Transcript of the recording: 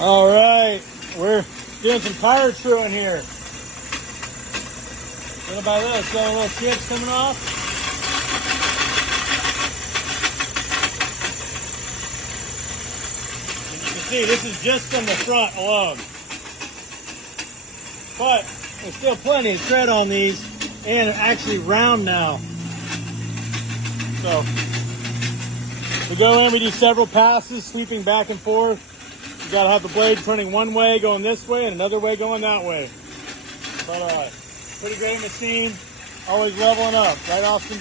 All right, we're doing some tire screwing here. Little by little, got a little chips coming off. As you can see, this is just from the front alone. But there's still plenty of tread on these, and actually round now. So we go in, we do several passes, sweeping back and forth. You gotta have the blade turning one way, going this way, and another way going that way. But pretty great machine, always leveling up, right, Austin?